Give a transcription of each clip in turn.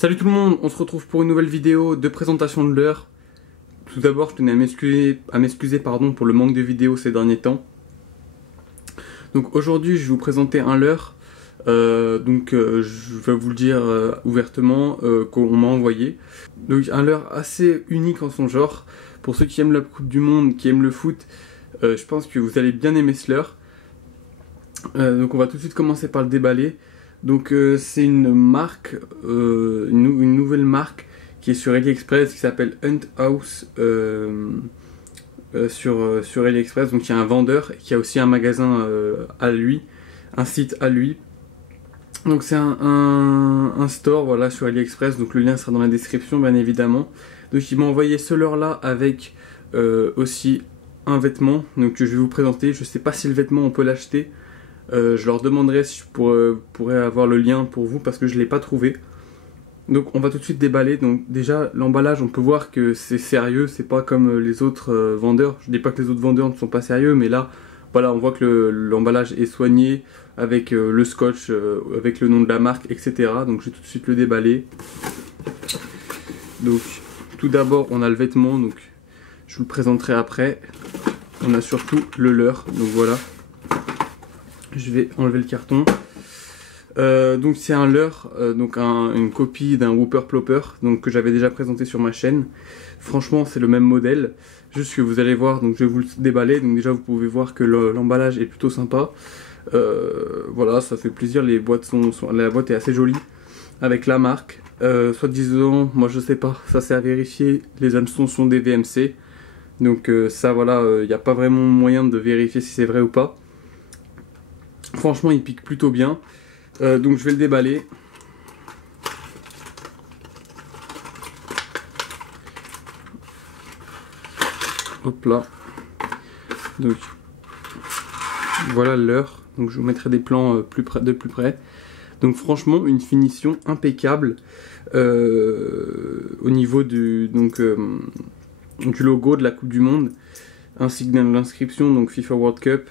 Salut tout le monde, on se retrouve pour une nouvelle vidéo de présentation de leurre. Tout d'abord, je tenais à m'excuser pour le manque de vidéos ces derniers temps. Donc aujourd'hui, je vais vous présenter un leurre. Je vais vous le dire ouvertement qu'on m'a envoyé. Donc un leurre assez unique en son genre. Pour ceux qui aiment la Coupe du Monde, qui aiment le foot, je pense que vous allez bien aimer ce leurre. Donc on va tout de suite commencer par le déballer. Donc c'est une marque, une nouvelle marque qui est sur AliExpress qui s'appelle Hunt House sur AliExpress. Donc il y a un vendeur qui a aussi un magasin à lui, un site à lui. Donc c'est un store voilà, sur AliExpress, donc le lien sera dans la description bien évidemment. Donc il m'a envoyé ce leurre là avec aussi un vêtement donc, que je vais vous présenter. Je sais pas si le vêtement on peut l'acheter. Je leur demanderai si je pourrais avoir le lien pour vous parce que je ne l'ai pas trouvé. Donc on va tout de suite déballer. Donc déjà l'emballage, on peut voir que c'est sérieux, c'est pas comme les autres vendeurs. Je dis pas que les autres vendeurs ne sont pas sérieux, mais là voilà, on voit que l'emballage est soigné avec le scotch, avec le nom de la marque, etc. Donc je vais tout de suite le déballer. Donc tout d'abord on a le vêtement, donc je vous le présenterai après. On a surtout le leurre, donc voilà. Je vais enlever le carton. Donc c'est un leurre, une copie d'un Whooper Plopper donc, que j'avais déjà présenté sur ma chaîne. Franchement c'est le même modèle, juste que vous allez voir, donc je vais vous le déballer. Donc déjà vous pouvez voir que l'emballage est plutôt sympa. Voilà, ça fait plaisir, la boîte est assez jolie avec la marque. Soit disant, moi je sais pas, ça c'est à vérifier, les hameçons sont des VMC. Donc ça voilà, il n'y a pas vraiment moyen de vérifier si c'est vrai ou pas. Franchement il pique plutôt bien, donc je vais le déballer. Hop là. Donc voilà le leurre, donc je vous mettrai des plans de plus près. Donc franchement une finition impeccable au niveau du logo de la Coupe du Monde, ainsi que de l'inscription, donc FIFA World Cup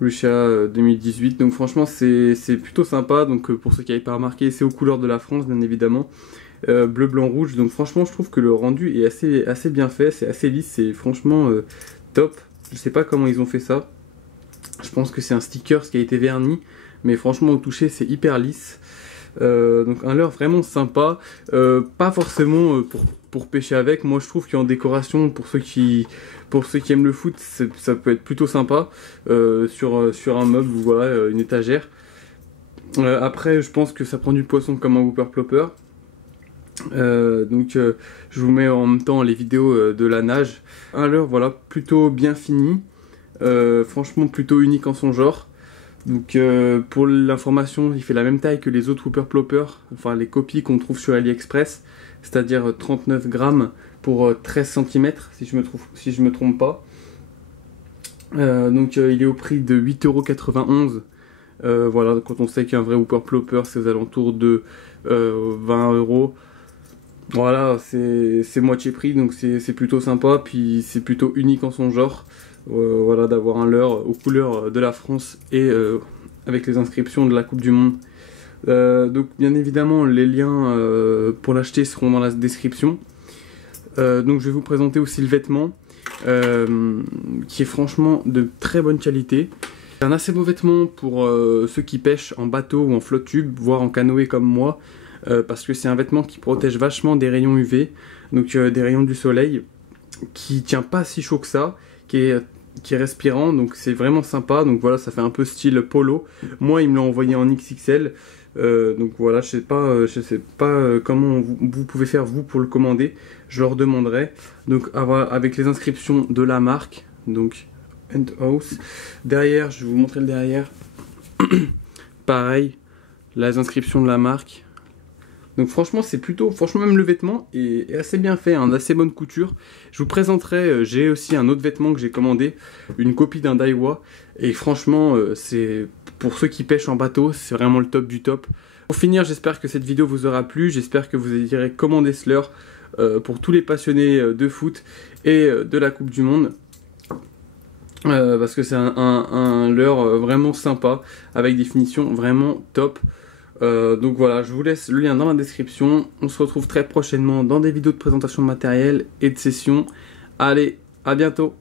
Russia 2018. Donc franchement c'est plutôt sympa. Donc pour ceux qui n'avaient pas remarqué, c'est aux couleurs de la France bien évidemment, bleu, blanc, rouge. Donc franchement je trouve que le rendu est assez bien fait, c'est assez lisse, c'est franchement top. Je sais pas comment ils ont fait ça, je pense que c'est un sticker qui a été verni, mais franchement au toucher c'est hyper lisse. Donc un leurre vraiment sympa, pas forcément pour pêcher avec. Moi je trouve qu'en décoration, pour ceux qui aiment le foot, ça peut être plutôt sympa sur un meuble ou voilà, une étagère. Après je pense que ça prend du poisson comme un Whooper Plopper. Je vous mets en même temps les vidéos de la nage. Un leurre voilà, plutôt bien fini, franchement plutôt unique en son genre. Donc pour l'information, il fait la même taille que les autres Whooper Plopper, enfin les copies qu'on trouve sur AliExpress, c'est-à-dire 39 grammes pour 13 cm si je me trompe pas. Il est au prix de 8,91 €. Voilà, quand on sait qu'un vrai Whooper Plopper c'est aux alentours de 20 €. Voilà, c'est moitié prix, donc c'est plutôt sympa, puis c'est plutôt unique en son genre. Voilà, d'avoir un leurre aux couleurs de la France et avec les inscriptions de la Coupe du Monde. Donc bien évidemment les liens pour l'acheter seront dans la description. Donc je vais vous présenter aussi le vêtement qui est franchement de très bonne qualité. C'est un assez beau vêtement pour ceux qui pêchent en bateau ou en flotte tube, voire en canoë comme moi, parce que c'est un vêtement qui protège vachement des rayons UV, donc des rayons du soleil, qui tient pas si chaud que ça, qui est respirant, donc c'est vraiment sympa. Donc voilà, ça fait un peu style polo. Moi il me l'a envoyé en XXL, donc voilà, je sais pas comment vous pouvez faire vous pour le commander, je leur demanderai. Donc avec les inscriptions de la marque, donc Hunt House. Derrière, je vais vous montrer le derrière. Pareil, les inscriptions de la marque. Donc franchement même le vêtement est assez bien fait, hein, d'assez bonne couture. Je vous présenterai, j'ai aussi un autre vêtement que j'ai commandé, une copie d'un Daiwa. Et franchement, c'est pour ceux qui pêchent en bateau, c'est vraiment le top du top. Pour finir, j'espère que cette vidéo vous aura plu, j'espère que vous irez commander ce leurre pour tous les passionnés de foot et de la Coupe du Monde. Parce que c'est un leurre vraiment sympa, avec des finitions vraiment top. Donc voilà, je vous laisse le lien dans la description. On se retrouve très prochainement dans des vidéos de présentation de matériel et de session. Allez, à bientôt!